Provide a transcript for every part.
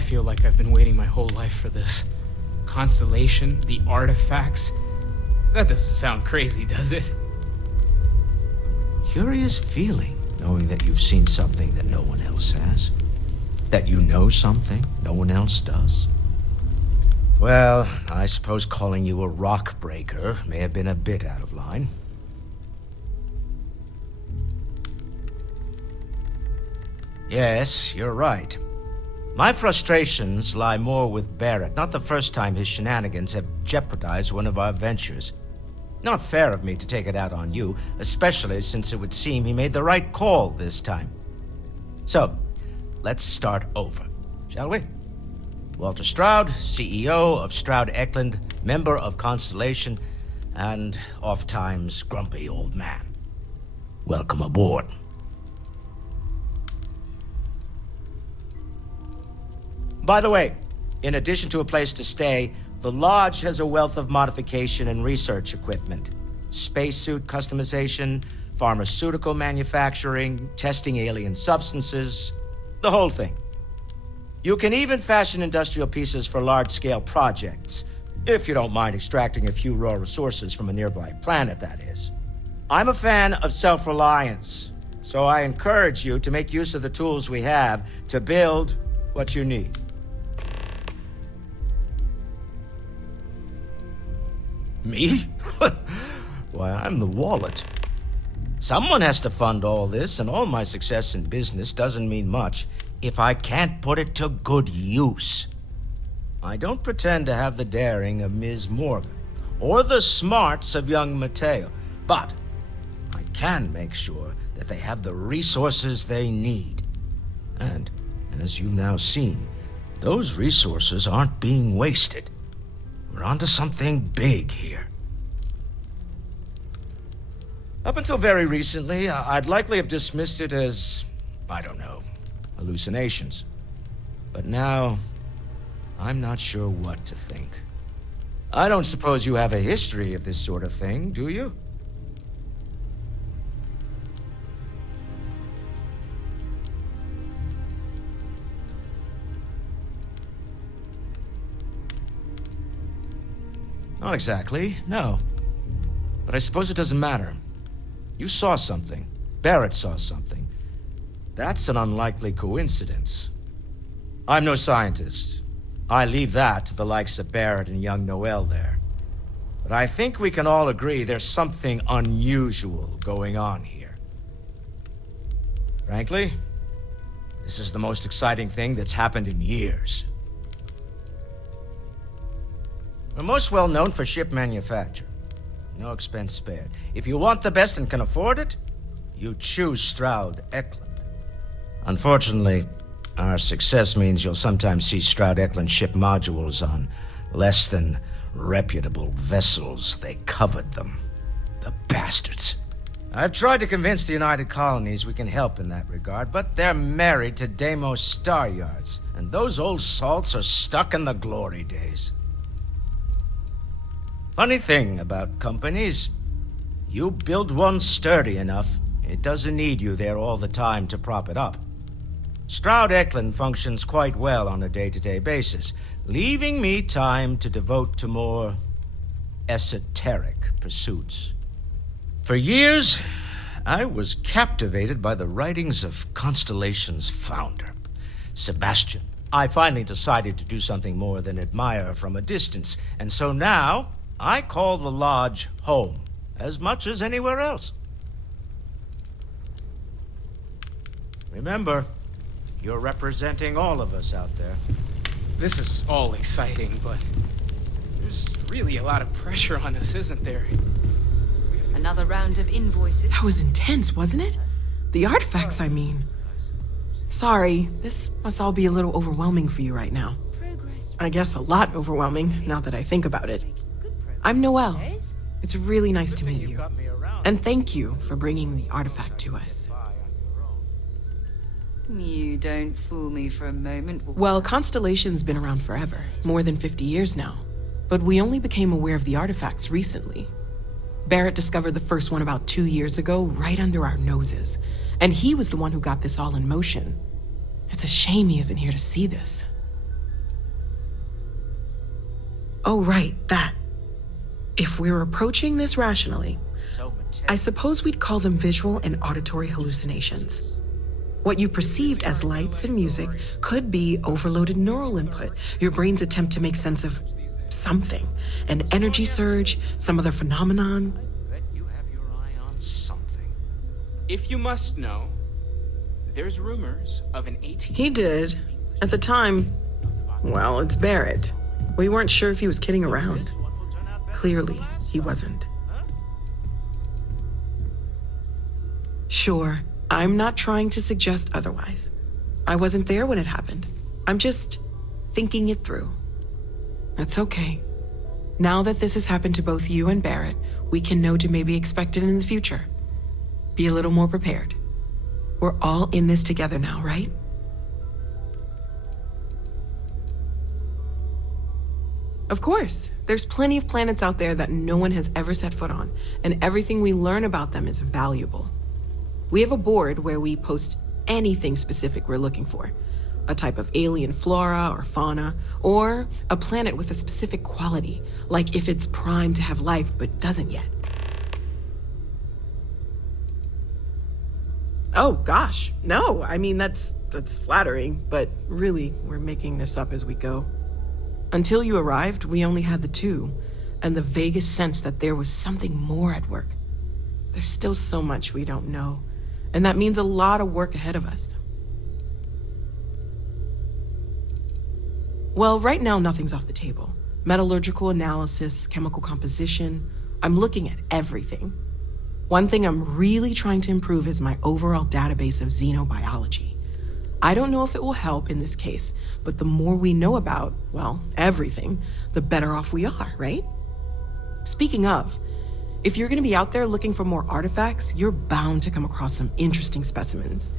I feel like I've been waiting my whole life for this. Constellation, the artifacts. That doesn't sound crazy, does it? Curious feeling, knowing that you've seen something that no one else has. That you know something no one else does. Well, I suppose calling you a rock breaker may have been a bit out of line. Yes, you're right. My frustrations lie more with Barrett. Not the first time his shenanigans have jeopardized one of our ventures. Not fair of me to take it out on you, especially since it would seem he made the right call this time. So, let's start over, shall we? Walter Stroud, CEO of Stroud Eklund, member of Constellation, and oft-times grumpy old man. Welcome aboard. By the way, in addition to a place to stay, the Lodge has a wealth of modification and research equipment. Spacesuit customization, pharmaceutical manufacturing, testing alien substances, the whole thing. You can even fashion industrial pieces for large-scale projects, if you don't mind extracting a few raw resources from a nearby planet, that is. I'm a fan of self-reliance, so I encourage you to make use of the tools we have to build what you need. Me? Why, I'm the wallet. Someone has to fund all this, and all my success in business doesn't mean much if I can't put it to good use. I don't pretend to have the daring of Ms. Morgan, or the smarts of young Mateo, but I can make sure that they have the resources they need. And, as you've now seen, those resources aren't being wasted. We're onto something big here. Up until very recently, I'd likely have dismissed it as, I don't know, hallucinations. But now, I'm not sure what to think. I don't suppose you have a history of this sort of thing, do you? Not exactly, no. But I suppose it doesn't matter. You saw something. Barrett saw something. That's an unlikely coincidence. I'm no scientist. I leave that to the likes of Barrett and young Noel there. But I think we can all agree there's something unusual going on here. Frankly, this is the most exciting thing that's happened in years. We're most well known for ship manufacture. No expense spared. If you want the best and can afford it, you choose Stroud Eklund. Unfortunately, our success means you'll sometimes see Stroud Eklund ship modules on less than reputable vessels. They covered them. The bastards. I've tried to convince the United Colonies we can help in that regard, but they're married to Deimos Star Yards, and those old salts are stuck in the glory days. Funny thing about companies, you build one sturdy enough, it doesn't need you there all the time to prop it up. Stroud Eklund functions quite well on a day-to-day basis, leaving me time to devote to more esoteric pursuits. For years, I was captivated by the writings of Constellation's founder, Sebastian. I finally decided to do something more than admire from a distance, and so now I call the Lodge home, as much as anywhere else. Remember, you're representing all of us out there. This is all exciting, but there's really a lot of pressure on us, isn't there? Another round of invoices. That was intense, wasn't it? The artifacts, I mean. Sorry, this must all be a little overwhelming for you right now. I guess a lot overwhelming, now that I think about it. I'm Noel. It's really nice to meet you. And thank you for bringing the artifact to us. You don't fool me for a moment. Well, Constellation's been around forever, more than 50 years now. But we only became aware of the artifacts recently. Barrett discovered the first one about 2 years ago, right under our noses. And he was the one who got this all in motion. It's a shame he isn't here to see this. Oh, right, that. If we're approaching this rationally, I suppose we'd call them visual and auditory hallucinations. What you perceived as lights and music could be overloaded neural input, your brain's attempt to make sense of something, an energy surge, some other phenomenon. I bet you have your eye on something. If you must know, there's rumors of an 18th He did. At the time, well, it's Barrett. We weren't sure if he was kidding around. Clearly, he wasn't. Sure, I'm not trying to suggest otherwise. I wasn't there when it happened. I'm just thinking it through. It's okay. Now that this has happened to both you and Barrett, we can know to maybe expect it in the future. Be a little more prepared. We're all in this together now, right? Of course, there's plenty of planets out there that no one has ever set foot on, and everything we learn about them is valuable. We have a board where we post anything specific we're looking for. A type of alien flora or fauna, or a planet with a specific quality, like if it's primed to have life but doesn't yet. Oh gosh, no, I mean that's flattering, but really, we're making this up as we go. Until you arrived, we only had the two, and the vaguest sense that there was something more at work. There's still so much we don't know, and that means a lot of work ahead of us. Well, right now nothing's off the table. Metallurgical analysis, chemical composition, I'm looking at everything. One thing I'm really trying to improve is my overall database of xenobiology. I don't know if it will help in this case, but the more we know about, well, everything, the better off we are, right? Speaking of, if you're gonna be out there looking for more artifacts, you're bound to come across some interesting specimens.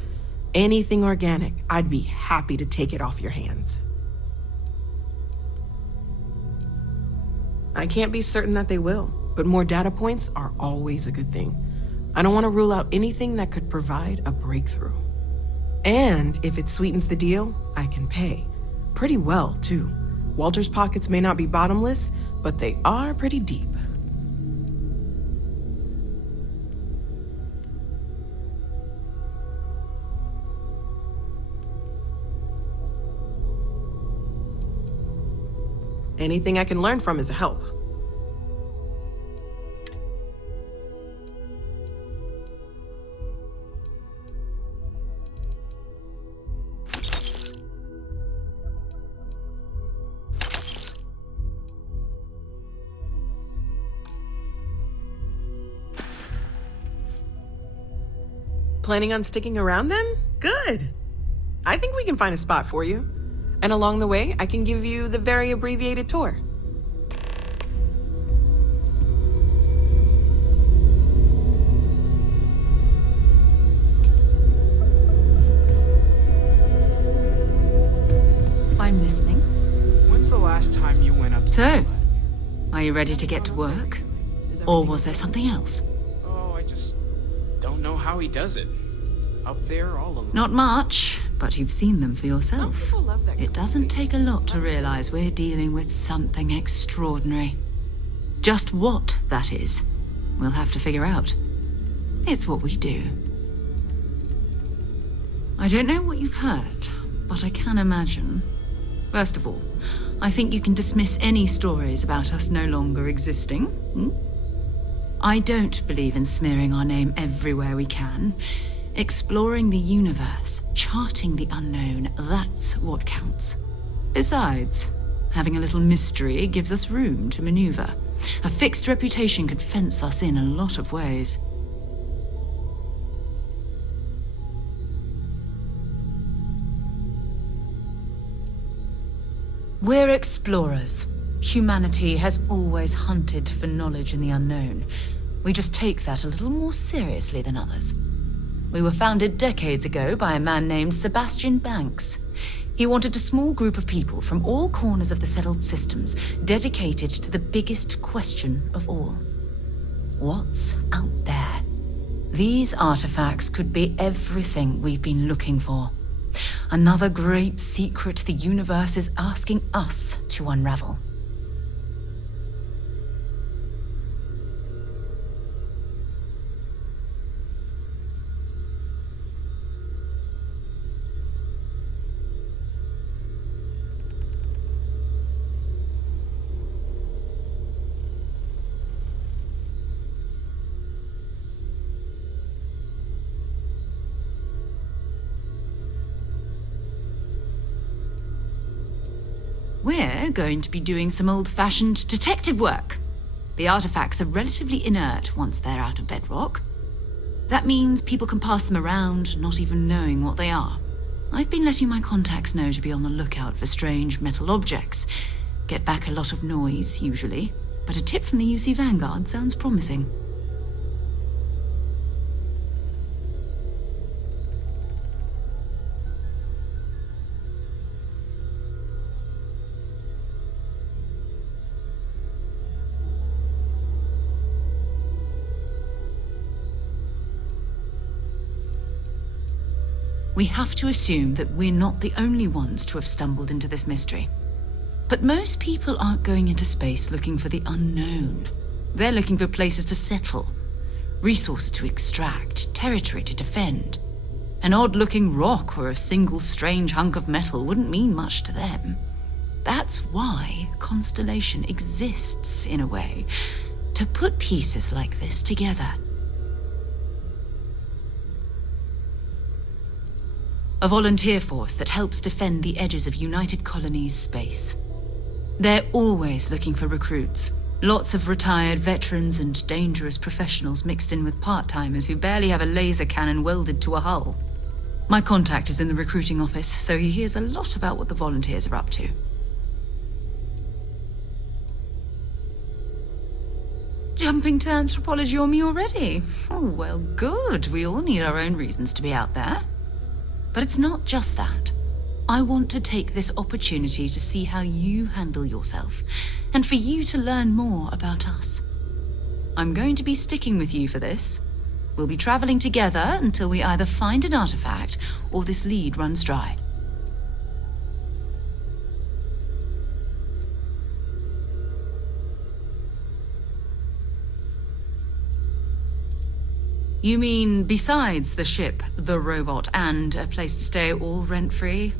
Anything organic, I'd be happy to take it off your hands. I can't be certain that they will, but more data points are always a good thing. I don't want to rule out anything that could provide a breakthrough. And if it sweetens the deal, I can pay. Pretty well, too. Walter's pockets may not be bottomless, but they are pretty deep. Anything I can learn from is a help. Planning on sticking around then? Good. I think we can find a spot for you. And along the way, I can give you the very abbreviated tour. I'm listening. When's the last time you went up to... So, are you ready to get to work? Or was there something else? Oh, I just don't know how he does it. Up there all alone. Not much, but you've seen them for yourself. It doesn't take a lot to realize we're dealing with something extraordinary. Just what that is, we'll have to figure out. It's what we do. I don't know what you've heard, but I can imagine. First of all, I think you can dismiss any stories about us no longer existing. I don't believe in smearing our name everywhere we can. Exploring the universe, charting the unknown, that's what counts. Besides, having a little mystery gives us room to maneuver. A fixed reputation could fence us in a lot of ways. We're explorers. Humanity has always hunted for knowledge in the unknown. We just take that a little more seriously than others. We were founded decades ago by a man named Sebastian Banks. He wanted a small group of people from all corners of the settled systems dedicated to the biggest question of all. What's out there? These artifacts could be everything we've been looking for. Another great secret the universe is asking us to unravel. We're going to be doing some old-fashioned detective work. The artifacts are relatively inert once they're out of bedrock. That means people can pass them around, not even knowing what they are. I've been letting my contacts know to be on the lookout for strange metal objects. Get back a lot of noise, usually, but a tip from the UC Vanguard sounds promising. We have to assume that we're not the only ones to have stumbled into this mystery. But most people aren't going into space looking for the unknown. They're looking for places to settle, resources to extract, territory to defend. An odd-looking rock or a single strange hunk of metal wouldn't mean much to them. That's why Constellation exists, in a way, to put pieces like this together. A volunteer force that helps defend the edges of United Colonies space. They're always looking for recruits. Lots of retired veterans and dangerous professionals mixed in with part-timers who barely have a laser cannon welded to a hull. My contact is in the recruiting office, so he hears a lot about what the volunteers are up to. Jumping to anthropology on me already? Oh, well, good. We all need our own reasons to be out there. But it's not just that. I want to take this opportunity to see how you handle yourself, and for you to learn more about us. I'm going to be sticking with you for this. We'll be traveling together until we either find an artifact or this lead runs dry. You mean besides the ship, the robot, and a place to stay all rent-free?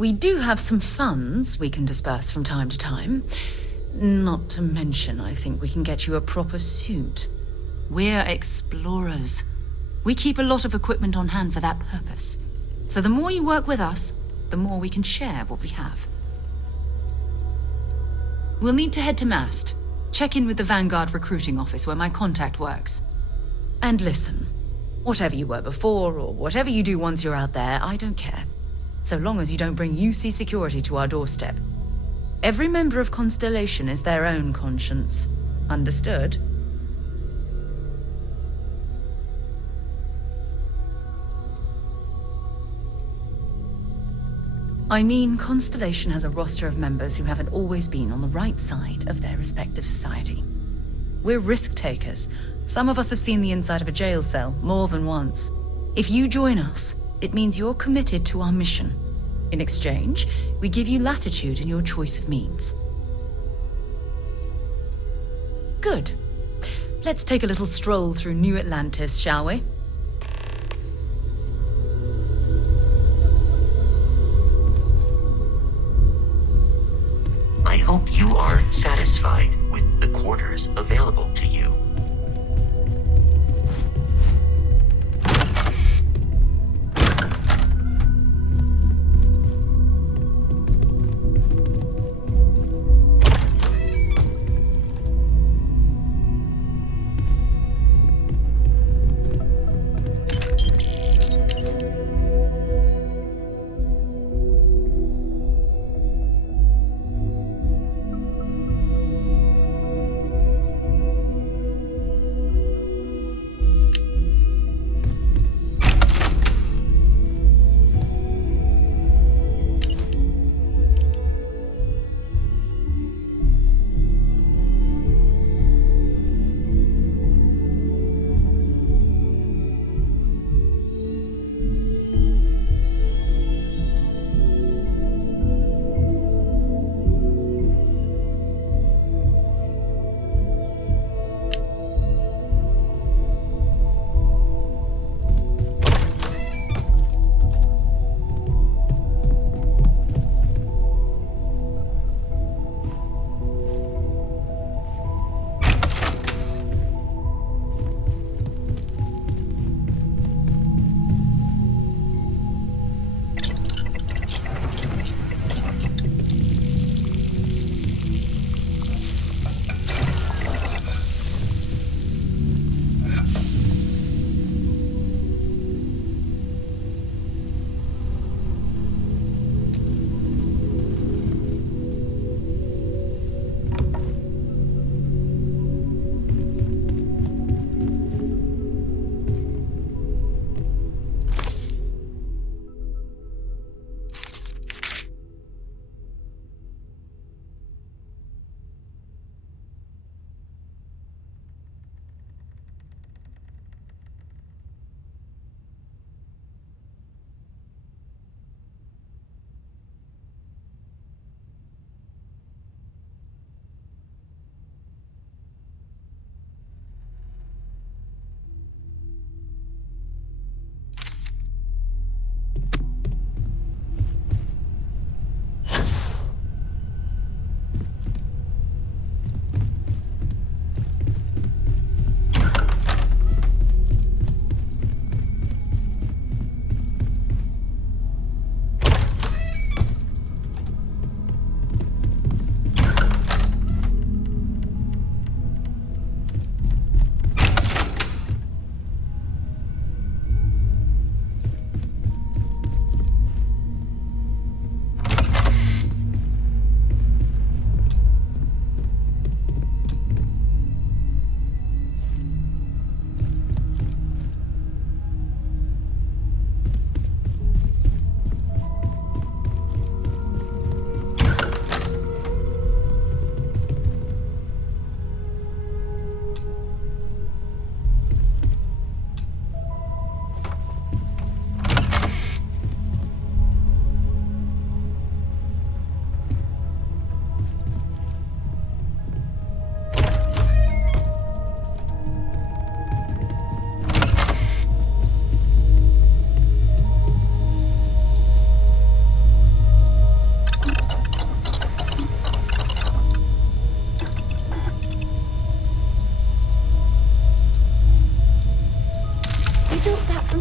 We do have some funds we can disperse from time to time. Not to mention, I think we can get you a proper suit. We're explorers. We keep a lot of equipment on hand for that purpose. So the more you work with us, the more we can share what we have. We'll need to head to Mast. Check in with the Vanguard recruiting office where my contact works. And listen, whatever you were before, or whatever you do once you're out there, I don't care. So long as you don't bring UC security to our doorstep. Every member of Constellation is their own conscience. Understood? I mean, Constellation has a roster of members who haven't always been on the right side of their respective society. We're risk takers. Some of us have seen the inside of a jail cell more than once. If you join us, it means you're committed to our mission. In exchange, we give you latitude in your choice of means. Good. Let's take a little stroll through New Atlantis, shall we? I hope you are satisfied with the quarters available to you.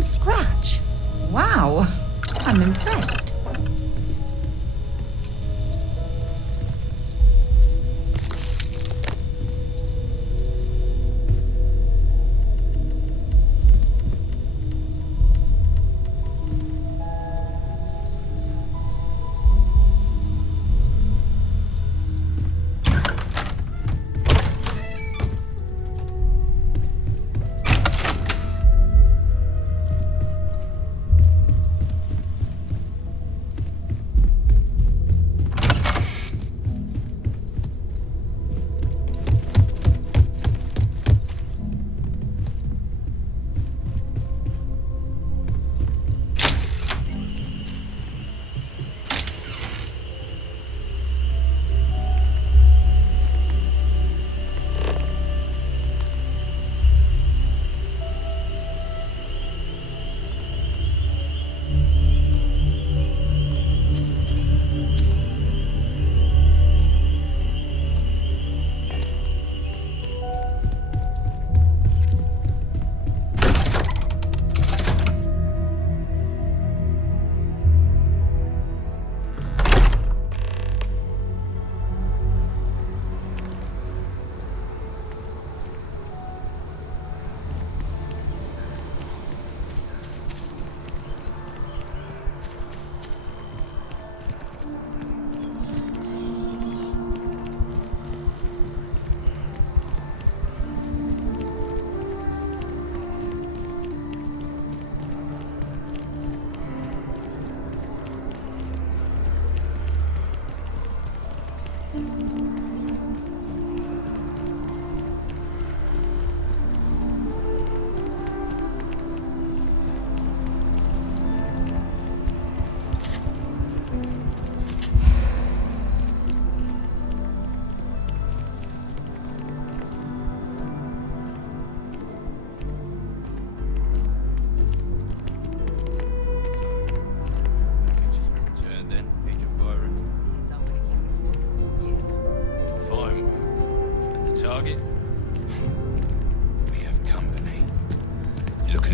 scratch. Wow, I'm impressed.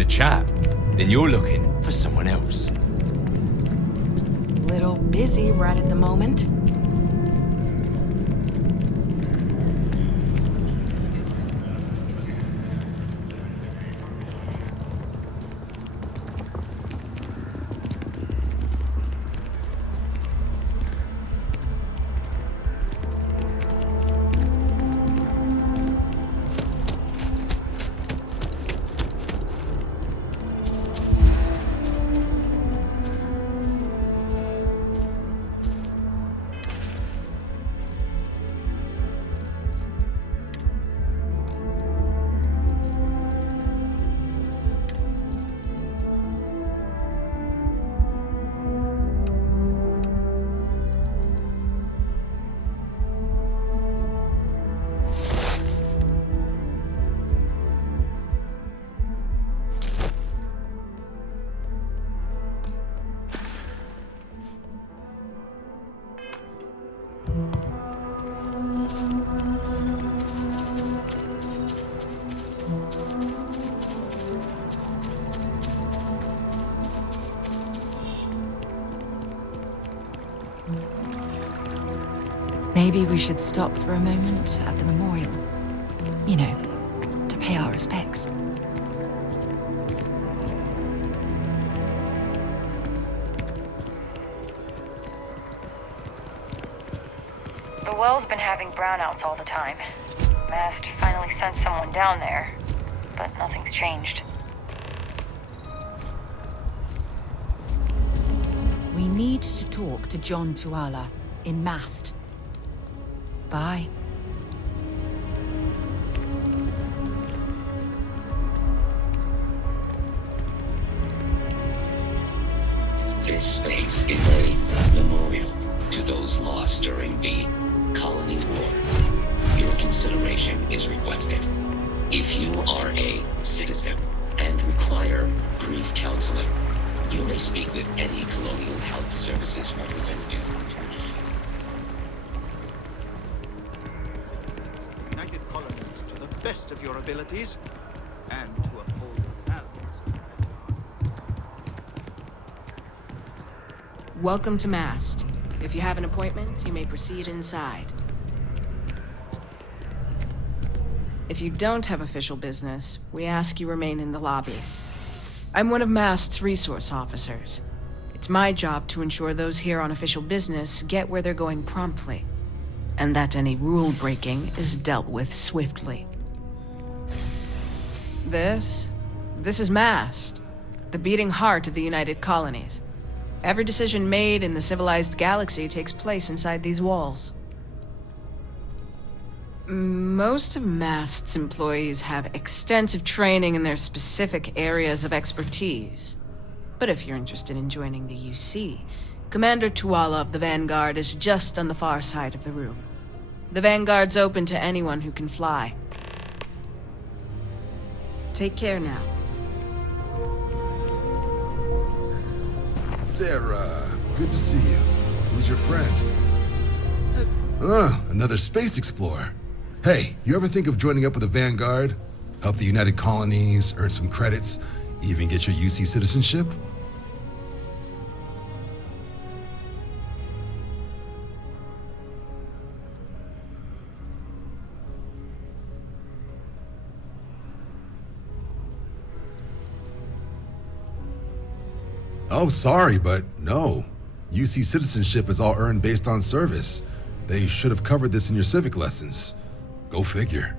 Chat, then you're looking for someone else. Little busy right at the moment. Maybe we should stop for a moment at the memorial. You know, to pay our respects. The well's been having brownouts all the time. Mast finally sent someone down there, but nothing's changed. We need to talk to John Tuala in Mast. Bye. This space is a memorial to those lost during the Colony War. Your consideration is requested. If you are a citizen and require brief counseling, you may speak with any Colonial Health Services representative to initiate. United colonies to the best of your abilities, and to uphold the values of Welcome to Mast. If you have an appointment, you may proceed inside. If you don't have official business, we ask you remain in the lobby. I'm one of Mast's resource officers. It's my job to ensure those here on official business get where they're going promptly, and that any rule breaking is dealt with swiftly. This is Mast, the beating heart of the United Colonies. Every decision made in the civilized galaxy takes place inside these walls. Most of Mast's employees have extensive training in their specific areas of expertise. But if you're interested in joining the UC, Commander Tuala of the Vanguard is just on the far side of the room. The Vanguard's open to anyone who can fly. Take care now. Sarah, good to see you. Who's your friend? Another space explorer. Hey, you ever think of joining up with the Vanguard? Help the United Colonies, earn some credits, even get your UC citizenship? Oh, sorry, but no. UC citizenship is all earned based on service. They should have covered this in your civic lessons. Go figure.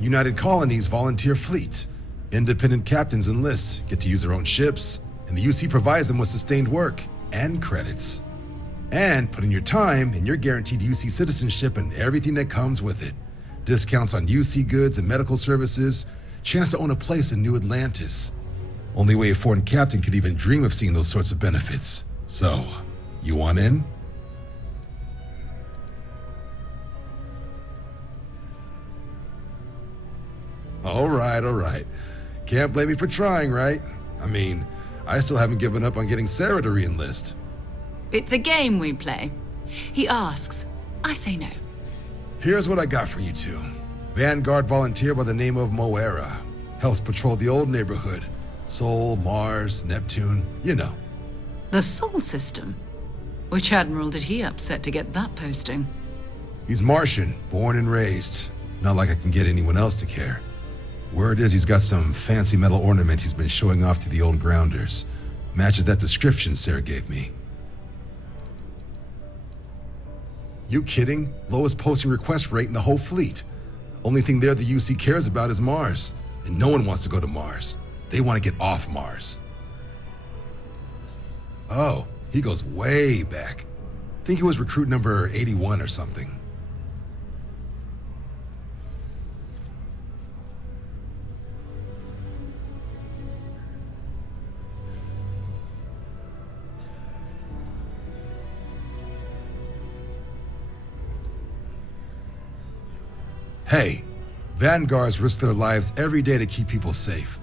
United Colonies Volunteer Fleet. Independent captains enlist, get to use their own ships, and the UC provides them with sustained work and credits. And put in your time, and you're guaranteed UC citizenship and everything that comes with it. Discounts on UC goods and medical services, chance to own a place in New Atlantis. Only way a foreign captain could even dream of seeing those sorts of benefits. So, you want in? All right. Can't blame me for trying, right? I mean, I still haven't given up on getting Sarah to re-enlist. It's a game we play. He asks, I say no. Here's what I got for you two. Vanguard volunteer by the name of Moera. Helps patrol the old neighborhood. Sol, Mars, Neptune, you know. The Sol system? Which admiral did he upset to get that posting? He's Martian, born and raised. Not like I can get anyone else to care. Word is he's got some fancy metal ornament he's been showing off to the old grounders. Matches that description Sarah gave me. You kidding? Lowest posting request rate in the whole fleet. Only thing there the UC cares about is Mars. And no one wants to go to Mars. They want to get off Mars. Oh, he goes way back. Think he was recruit number 81 or something. Hey, Vanguards risk their lives every day to keep people safe.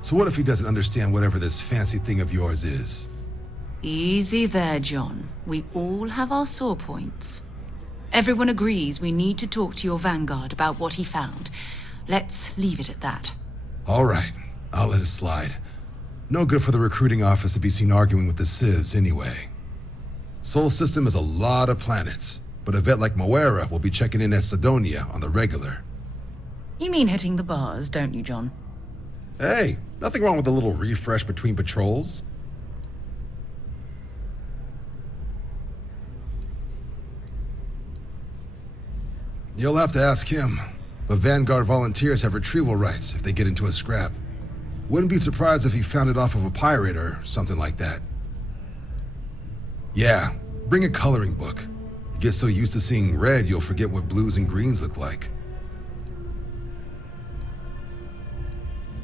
So what if he doesn't understand whatever this fancy thing of yours is? Easy there, John. We all have our sore points. Everyone agrees we need to talk to your Vanguard about what he found. Let's leave it at that. All right, I'll let it slide. No good for the recruiting office to be seen arguing with the civs anyway. Sol system is a lot of planets, but a vet like Moera will be checking in at Sidonia on the regular. You mean hitting the bars, don't you, John? Hey, nothing wrong with a little refresh between patrols. You'll have to ask him, but Vanguard volunteers have retrieval rights if they get into a scrap. Wouldn't be surprised if he found it off of a pirate or something like that. Yeah, bring a coloring book. You get so used to seeing red, you'll forget what blues and greens look like.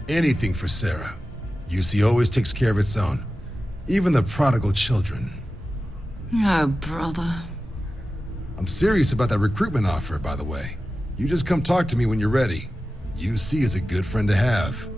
Anything for Sarah. UC always takes care of its own. Even the prodigal children. Oh, brother. I'm serious about that recruitment offer, by the way. You just come talk to me when you're ready. UC is a good friend to have.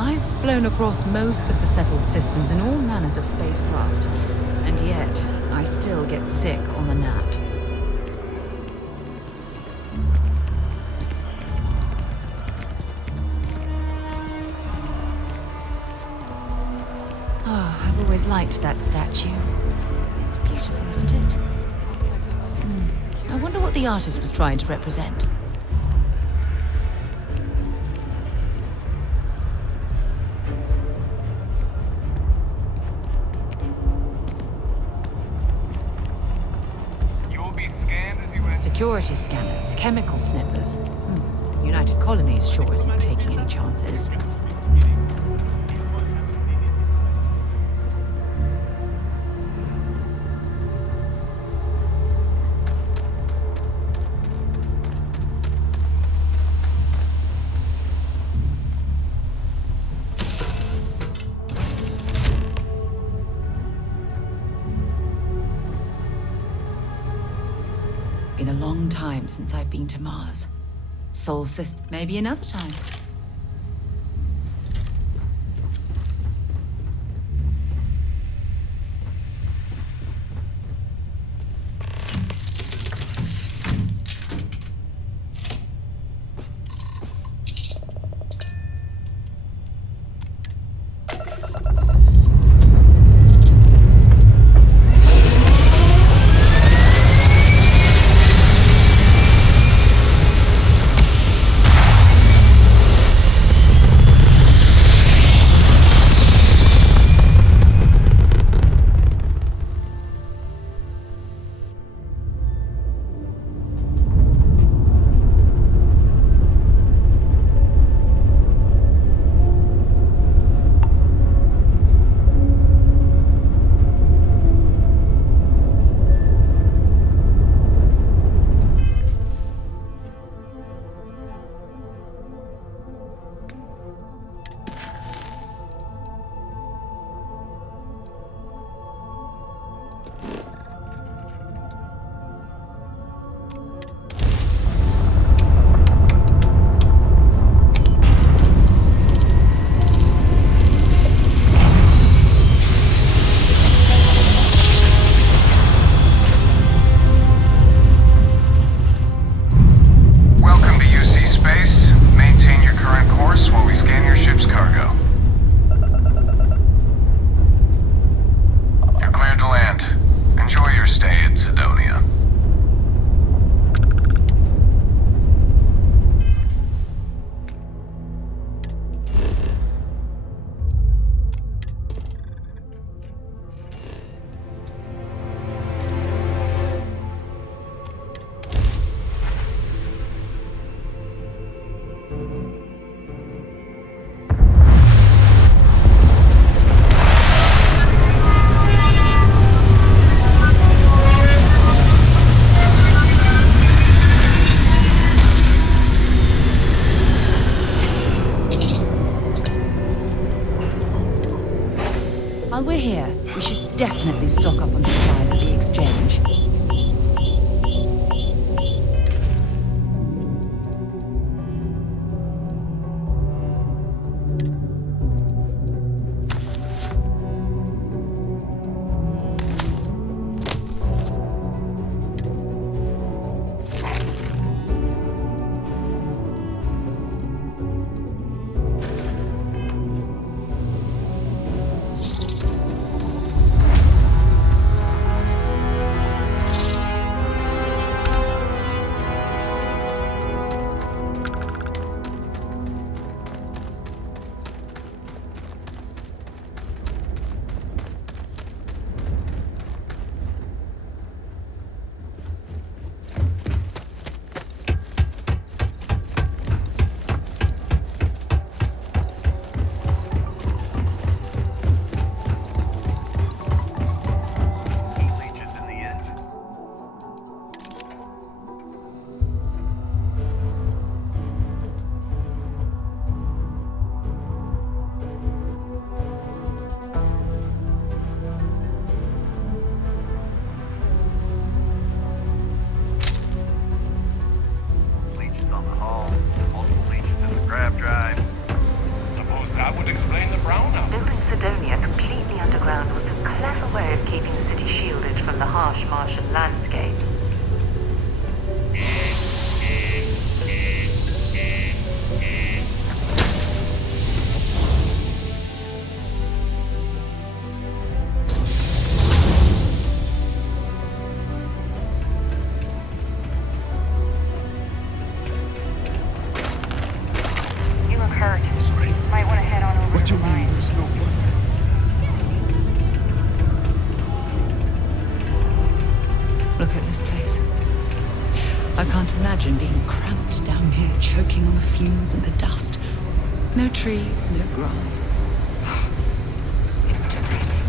I've flown across most of the settled systems in all manners of spacecraft, and yet I still get sick on the gnat. Oh, I've always liked that statue. It's beautiful, isn't it? I wonder what the artist was trying to represent. Security scanners, chemical sniffers. The United Colonies sure isn't taking any chances. Been a long time since I've been to Mars. Sol System, maybe another time. While we're here, we should definitely stock up on supplies at the exchange. explain the brownout. Building Sidonia completely underground was a clever way of keeping the city shielded from the harsh Martian landscape. You look hurt. Sorry. Might want to head on over What to do the you mean mine. there's no blood? Look at this place. I can't imagine being cramped down here, choking on the fumes and the dust. No trees, no grass. It's depressing.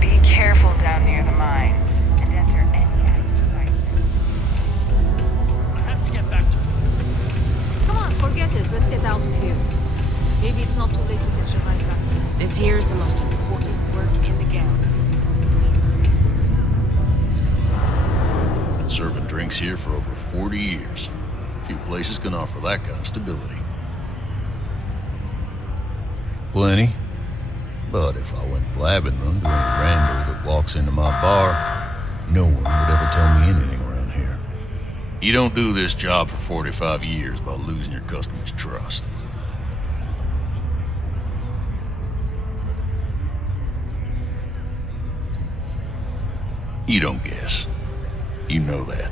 Be careful down near the mines and enter any active site. I have to get back to Come on, forget it. Let's get out of here. Maybe it's not too late to catch a ride back. This here is the most important work in the galaxy. Been serving drinks here for over 40 years. Few places can offer that kind of stability. Plenty. But if I went blabbing them to any rando that walks into my bar, no one would ever tell me anything around here. You don't do this job for 45 years by losing your customers' trust. You don't guess. You know that.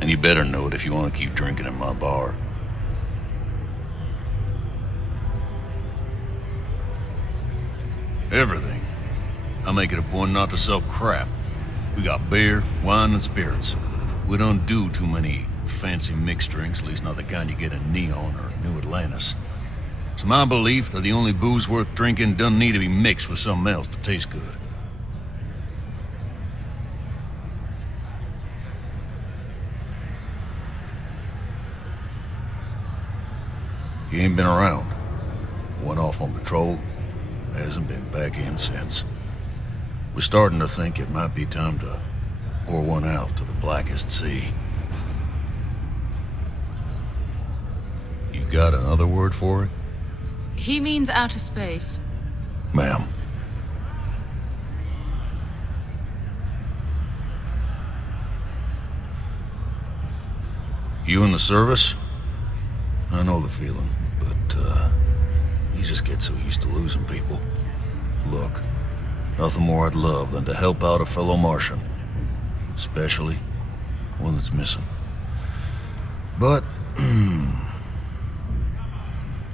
And you better know it if you want to keep drinking in my bar. Everything. I make it a point not to sell crap. We got beer, wine, and spirits. We don't do too many fancy mixed drinks, at least not the kind you get in Neon or New Atlantis. It's my belief that the only booze worth drinking doesn't need to be mixed with something else to taste good. He ain't been around. Went off on patrol. Hasn't been back in since. We're starting to think it might be time to pour one out to the blackest sea. You got another word for it? He means outer space. Ma'am. You in the service? I know the feeling, but, you just get so used to losing people. Look, nothing more I'd love than to help out a fellow Martian. Especially one that's missing. But,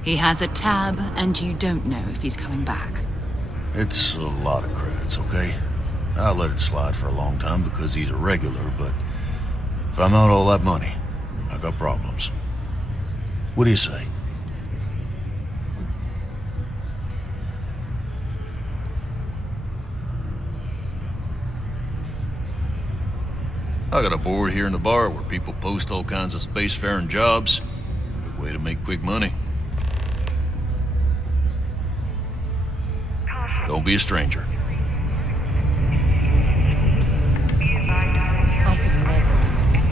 He has a tab, and you don't know if he's coming back. it's a lot of credits, okay? I let it slide for a long time because he's a regular, but if I'm out all that money, I got problems. What do you say? I got a board here in the bar where people post all kinds of spacefaring jobs. Good way to make quick money. Don't be a stranger. I could never leave this.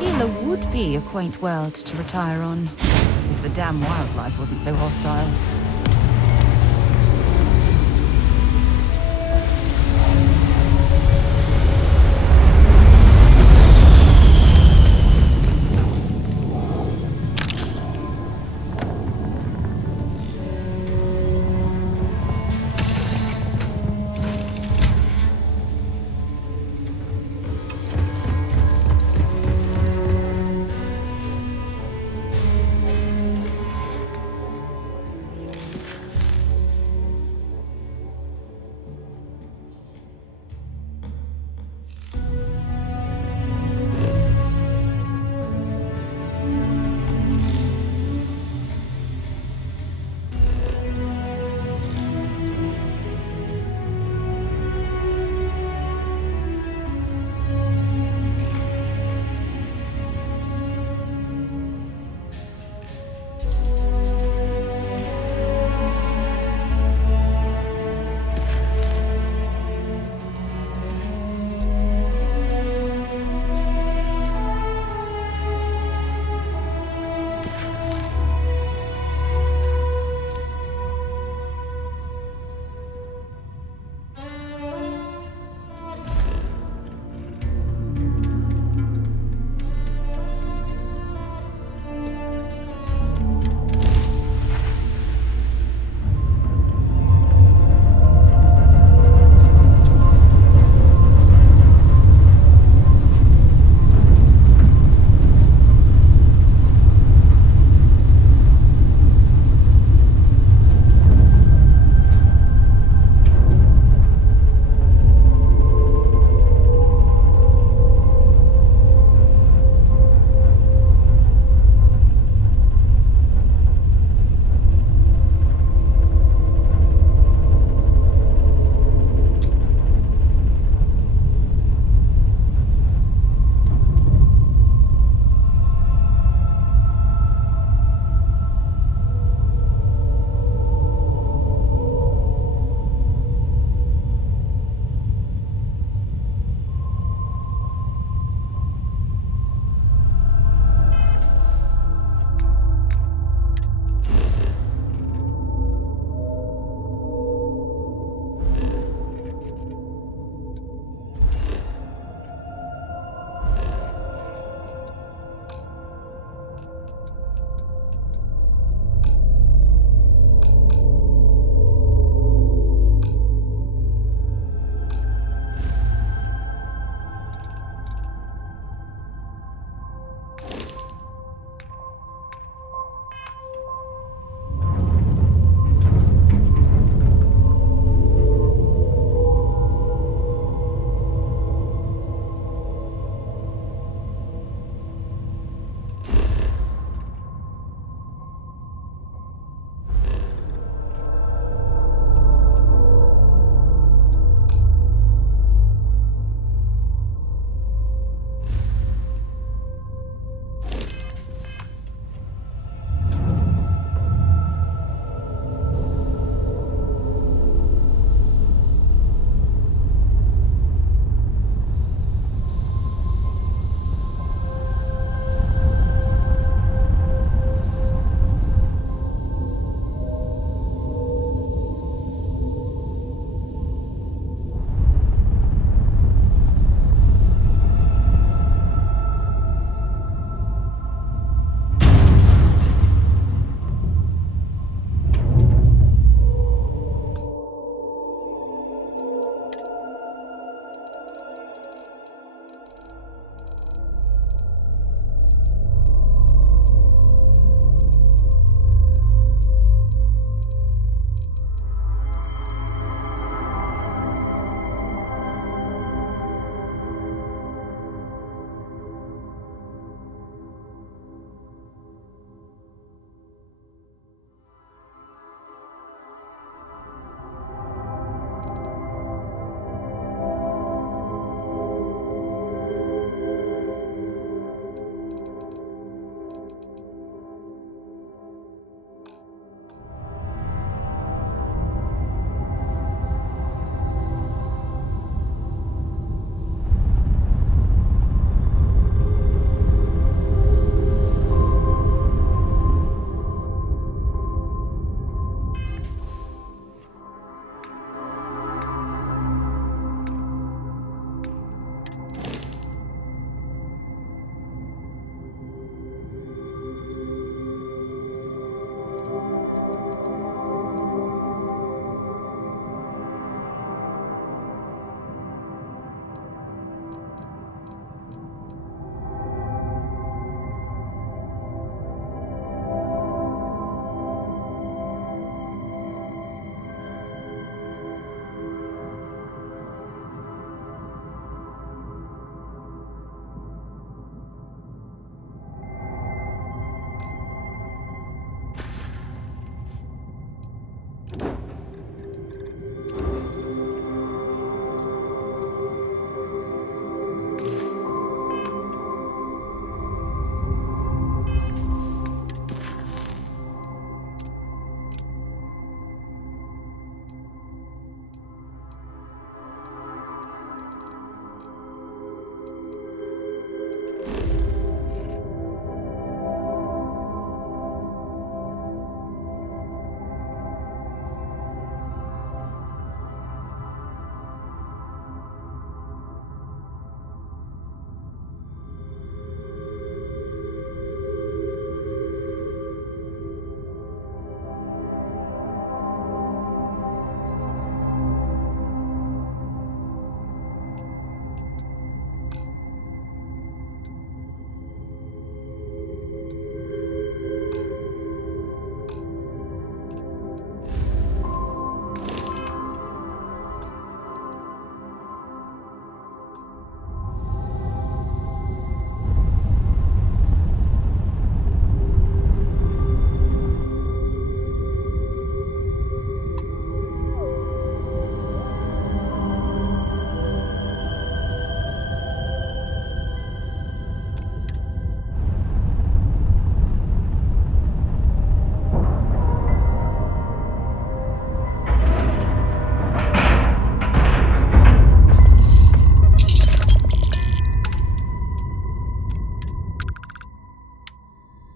Tequila would be a quaint world to retire on, if the damn wildlife wasn't so hostile.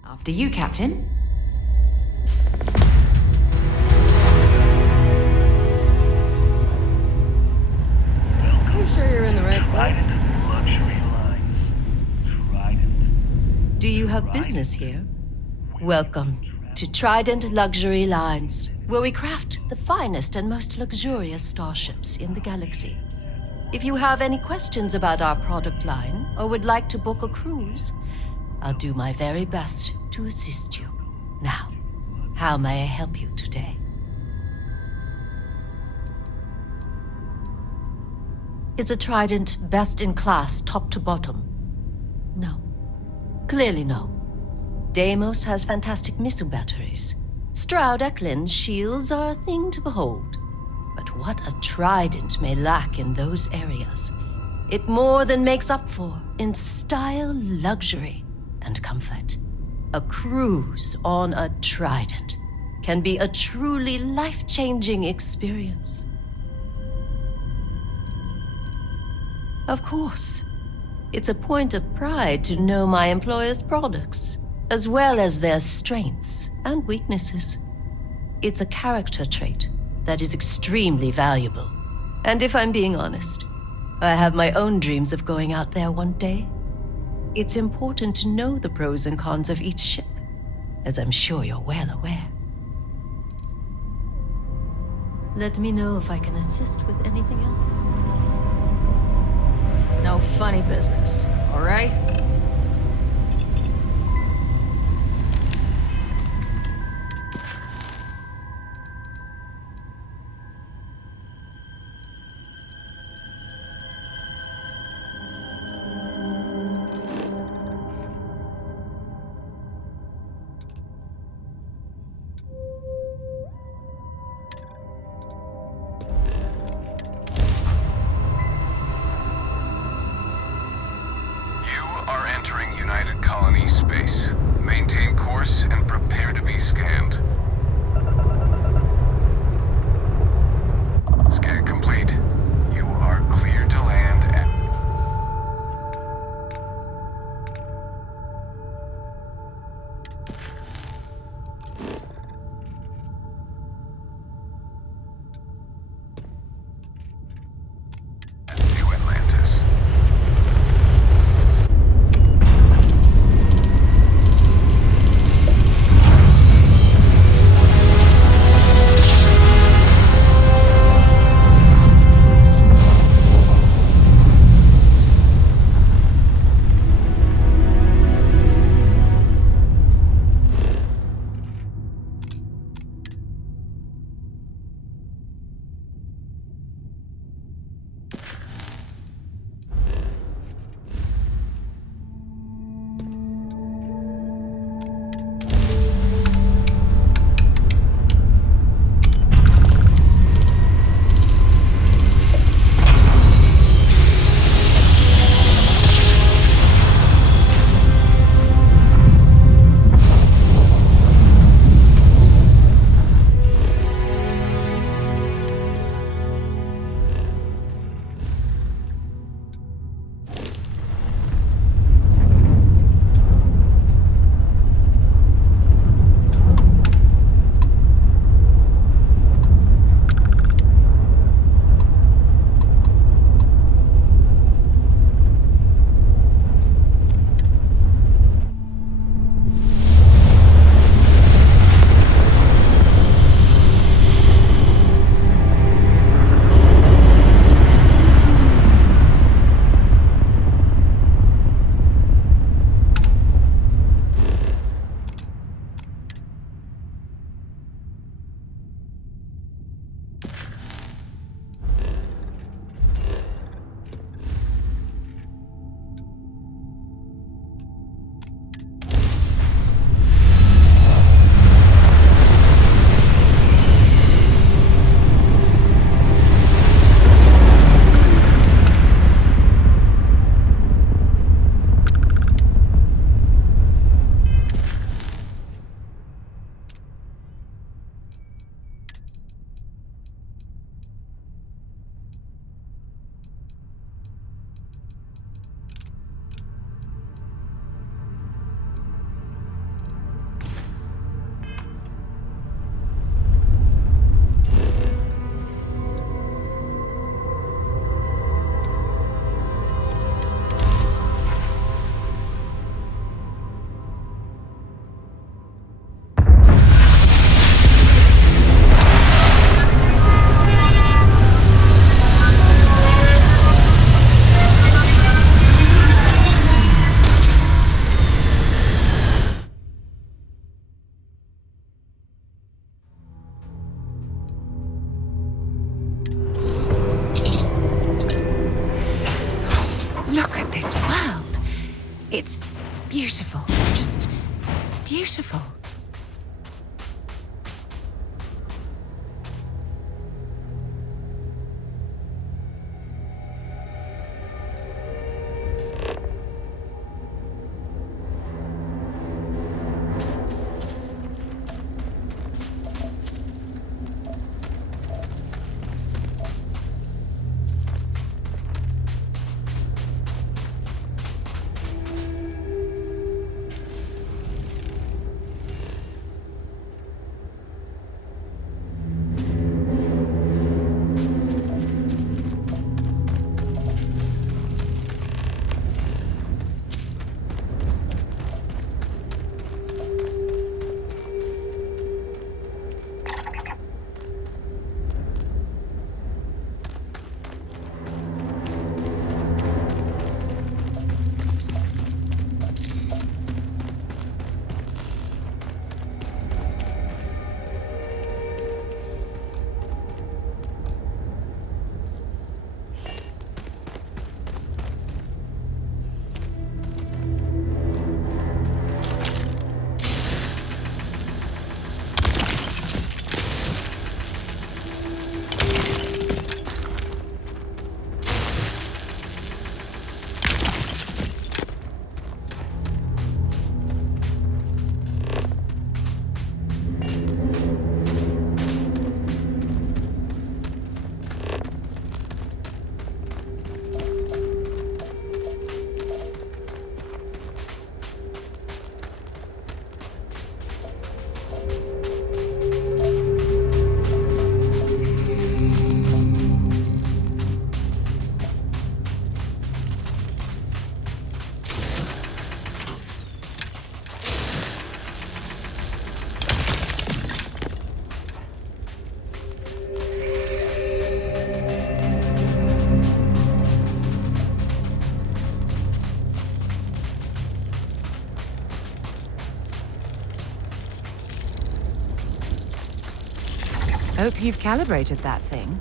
After you, Captain. You sure you're in the right place? Luxury lines. Trident. Do you have business here? Welcome to Trident Luxury Lines, where we craft the finest and most luxurious starships in the galaxy. If you have any questions about our product line or would like to book a cruise, I'll do my very best to assist you. Now, how may I help you today? Is a Trident best in class, top to bottom? No. Clearly no. Deimos has fantastic missile batteries. Stroud Eklund's shields are a thing to behold. But what a Trident may lack in those areas, it more than makes up for in style, luxury, and comfort. A cruise on a Trident can be a truly life-changing experience. Of course, it's a point of pride to know my employer's products, as well as their strengths and weaknesses. It's a character trait that is extremely valuable. And if I'm being honest, I have my own dreams of going out there one day. It's important to know the pros and cons of each ship, as I'm sure you're well aware. Let me know if I can assist with anything else. No funny business, all right? It's beautiful. Just beautiful. Hope you've calibrated that thing.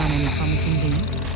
scan any promising leads?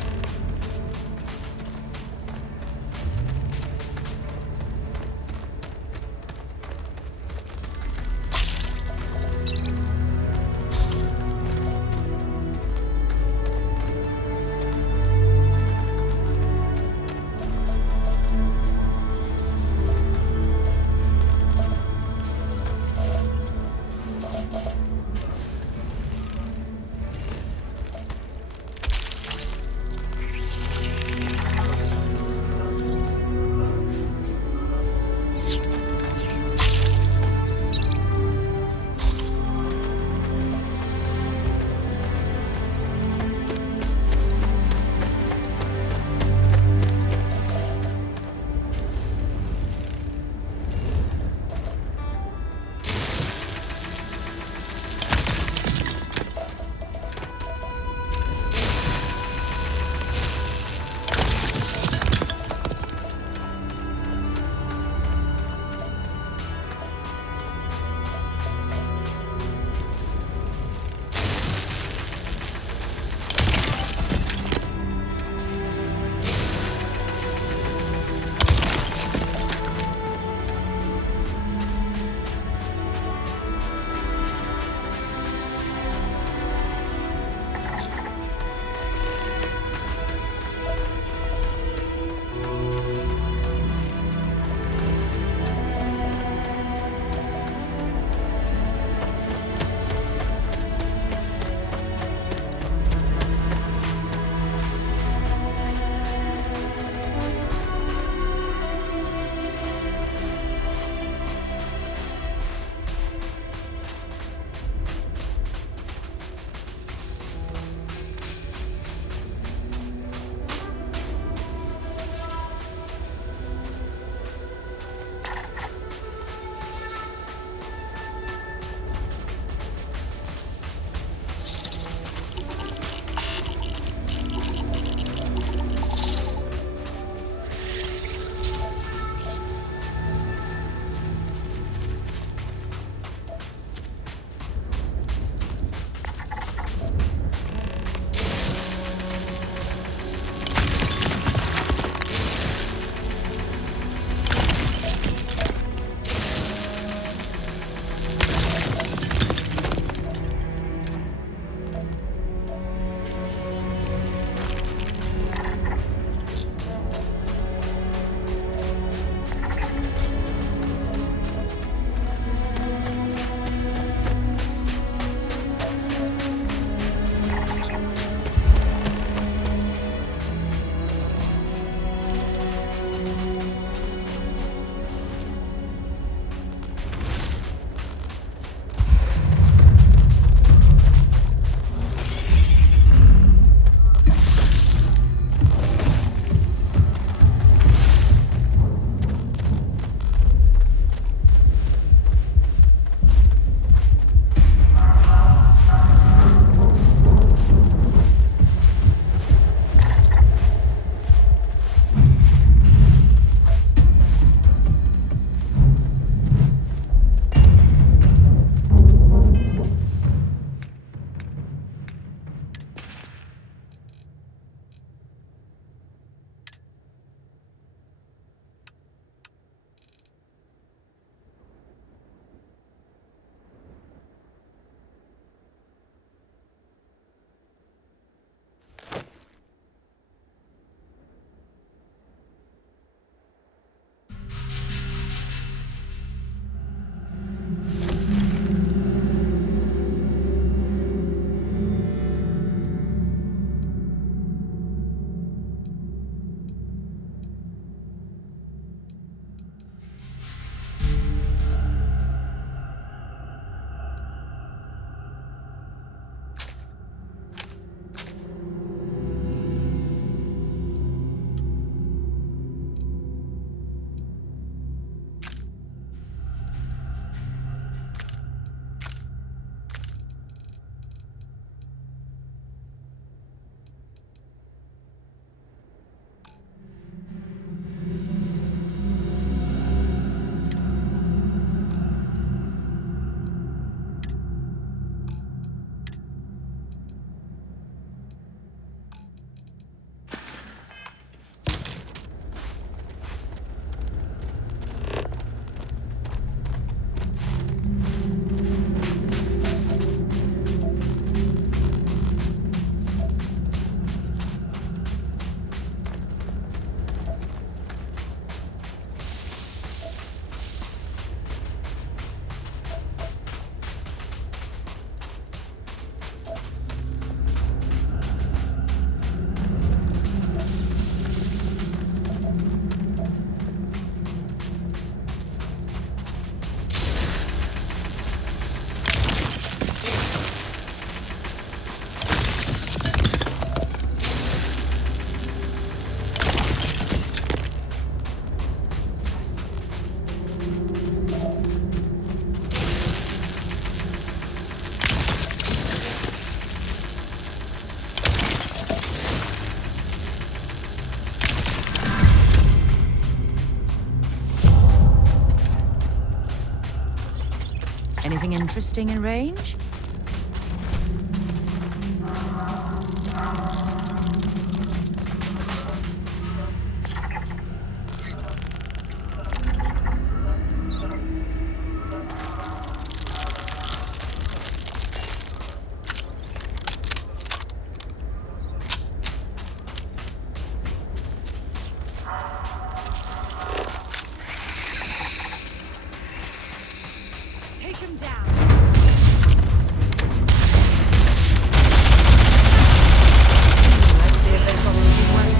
Anything interesting in range? Take him down. Let's see if they've got anything worth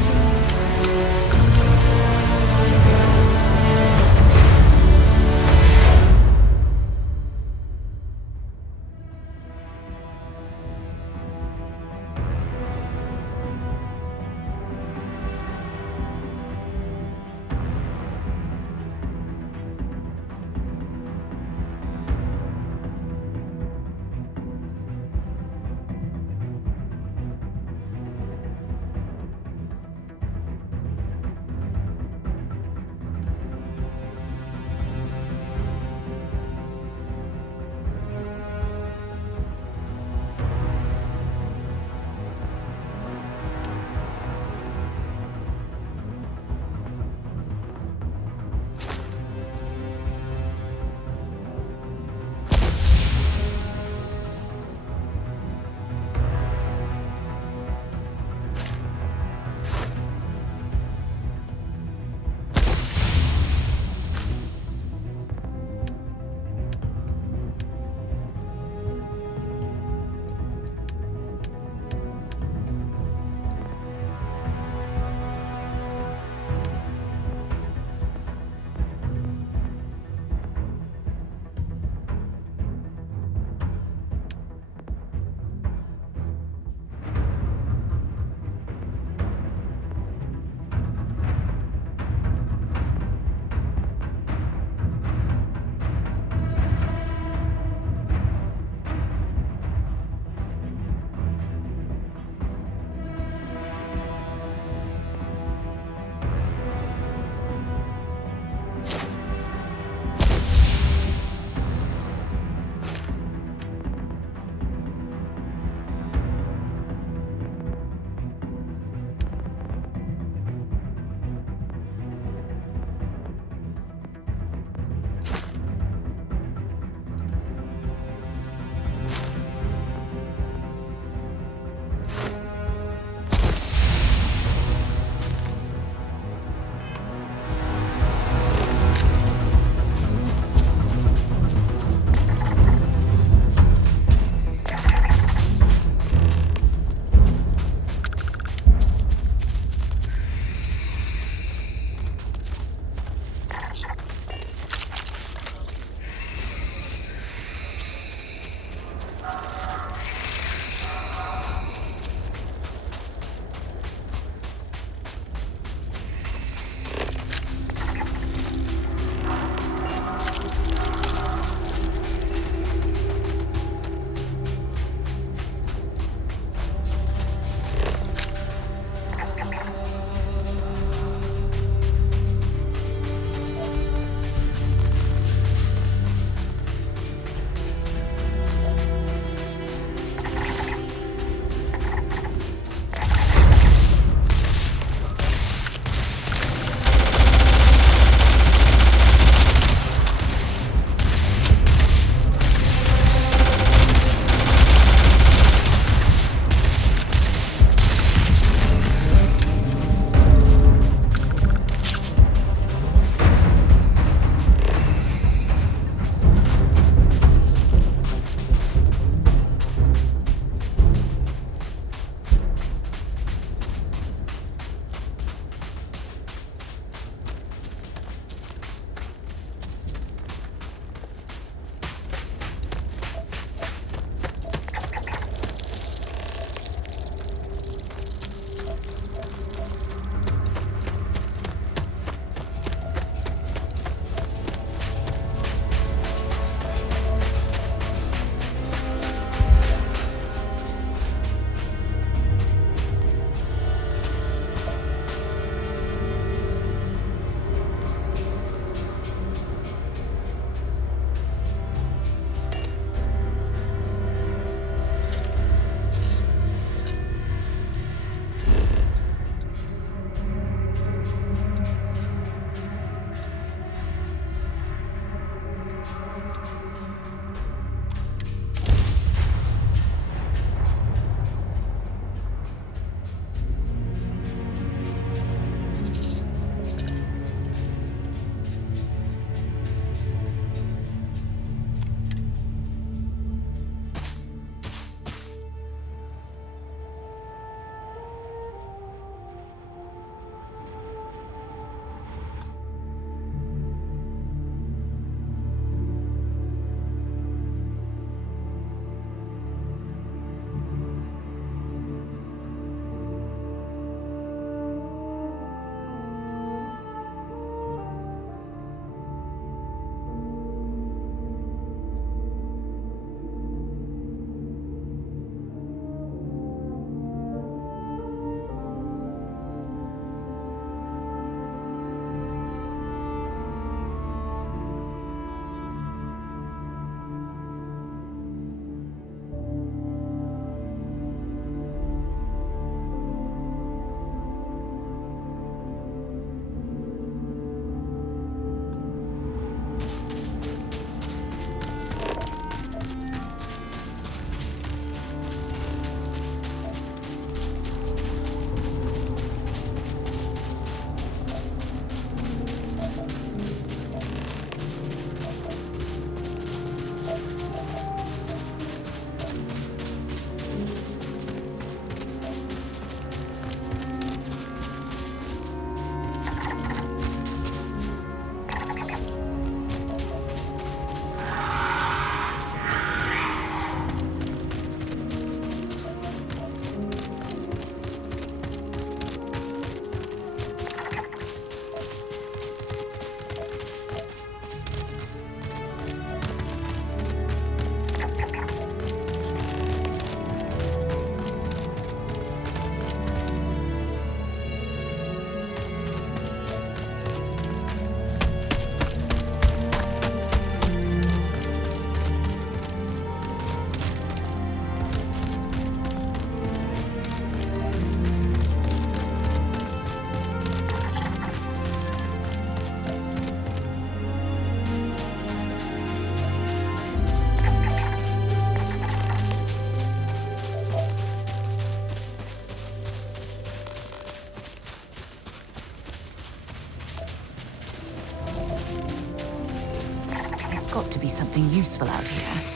got to be something useful out here.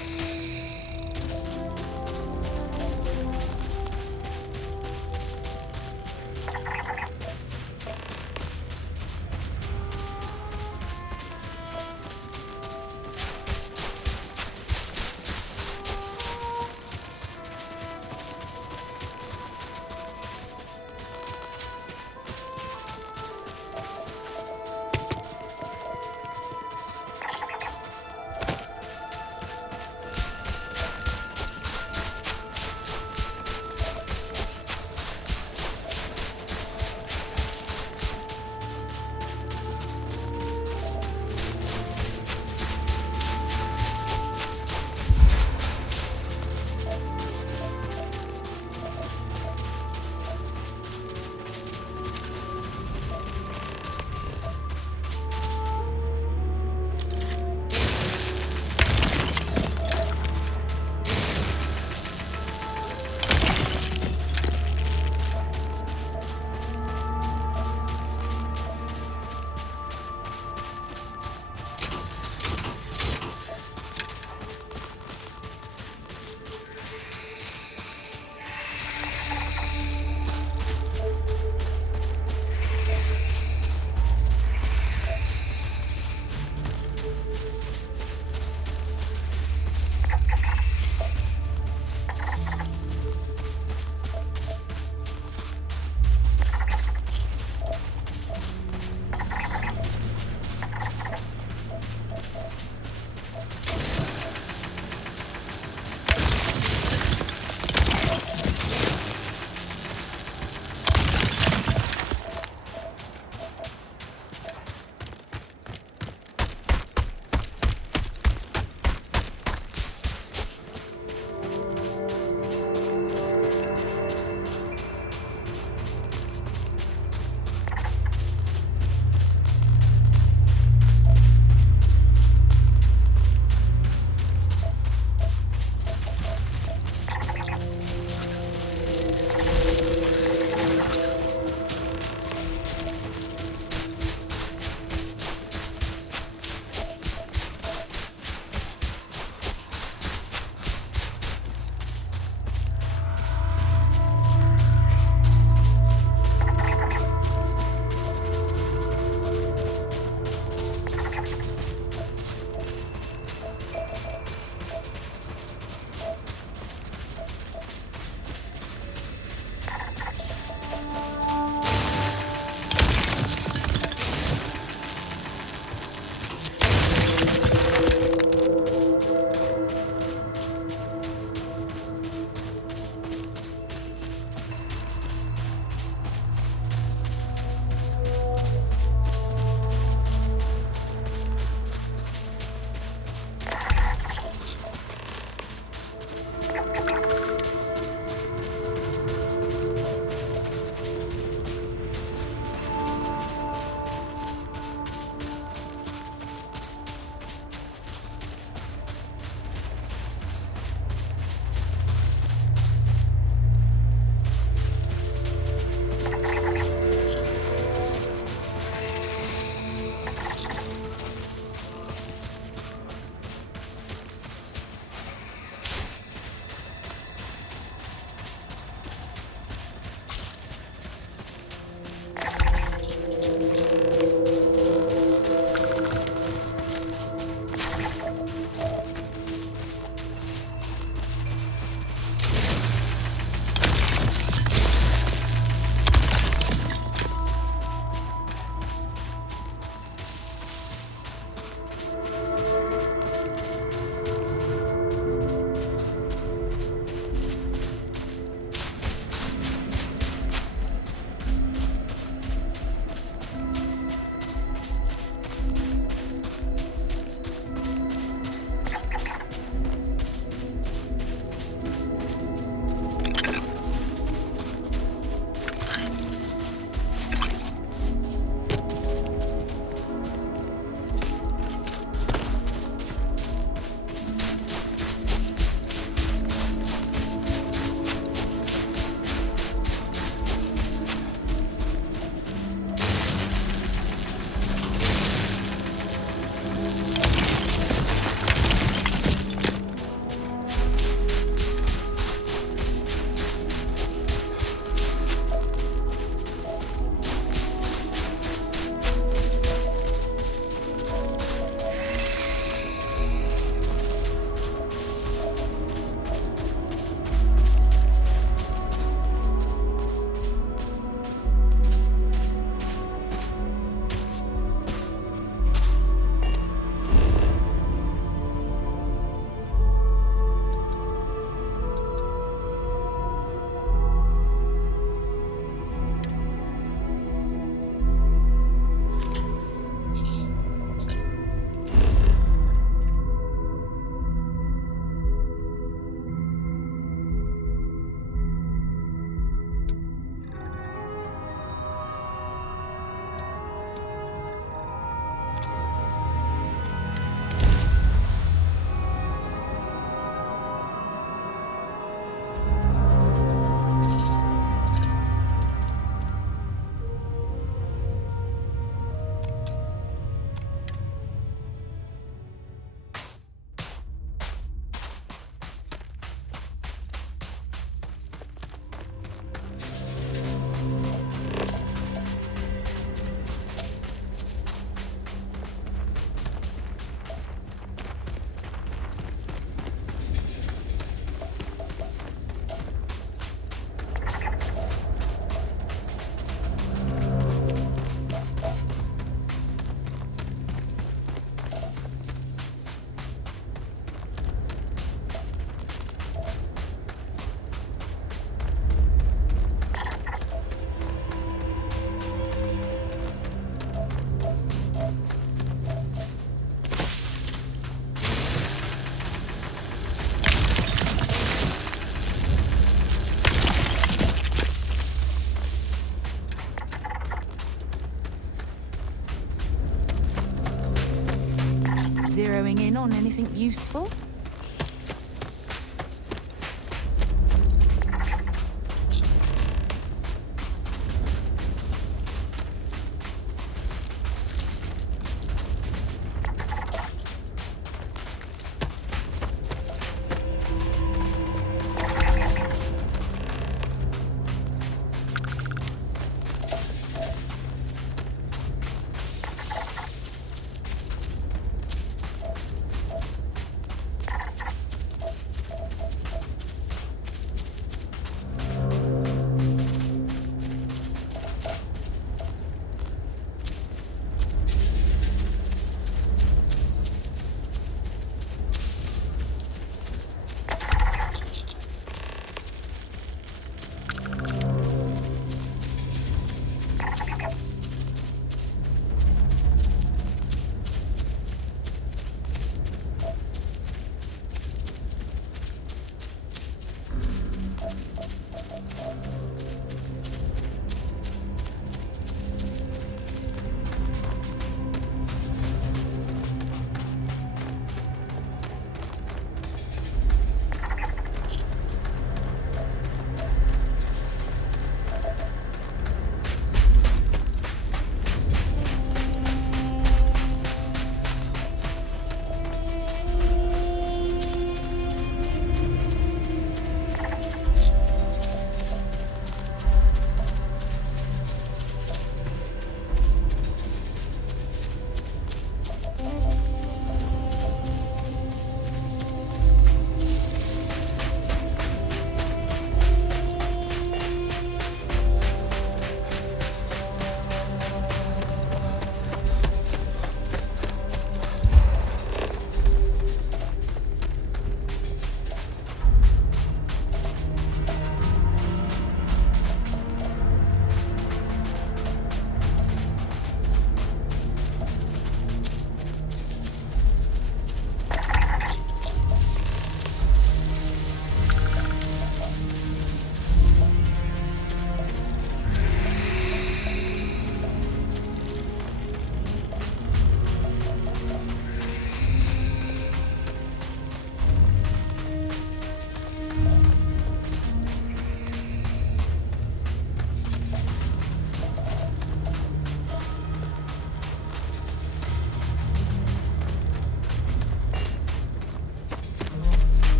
on anything useful?